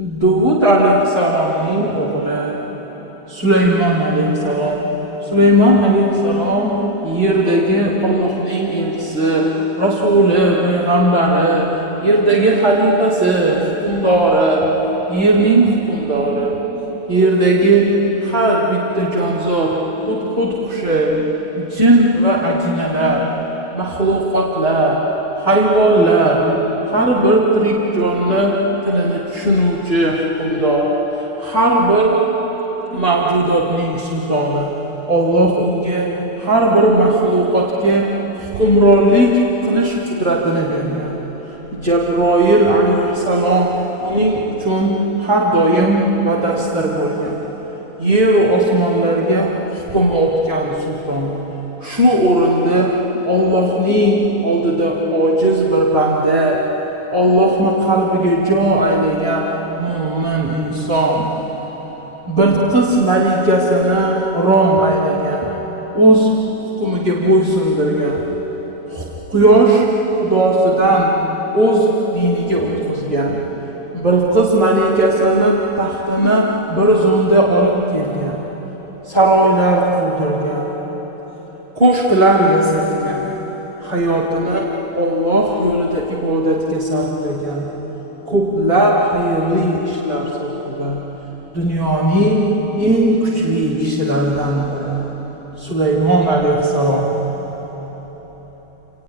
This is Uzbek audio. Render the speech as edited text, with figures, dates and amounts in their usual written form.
Dovud alayhissalomning o'g'li Sulaymon alayhissalom. Sulaymon alayhissalom yerdagi Allohning elchisi, rasuli, payg'ambari, yerdagi xalifasi, hukmdori, yerning hukmdori, yerdagi har bitta jonzot, hudhud qushi, jin va ajinalar, maxluqotlar, hayvonlar, har bir tirik jonni tilini tushunuvchi hukmdor, har bir mavjudotning sultoni. Alloh unga har bir maxluqotga hukmronlik qilish qudratini bergan. Jabroil alayhissalom uning uchun har doim vadastir bo'lgan. Yer va osmonlarga hukm o'tgan sulton. Shu o'rinda Allohning oldida ojiz bir banda, Allohni qalbiga jo aylagan mo'min inson, Bilqis malikasini rom aylagan, o'z hukmiga bo'ysundirgan, quyosh xudosidan o'z diniga o'tkazgan, Bilqis malikasini taxtini bir zumda olib kelgan, saroylar qurdirgan, ko'shklar yasagan, hayotini Alloh yo'lida ibodatga sarflagan, ko'plab xayrli ishlar so'zlagan, dunyoning eng kuchli kishilaridan biri Sulaymon alayhissalom.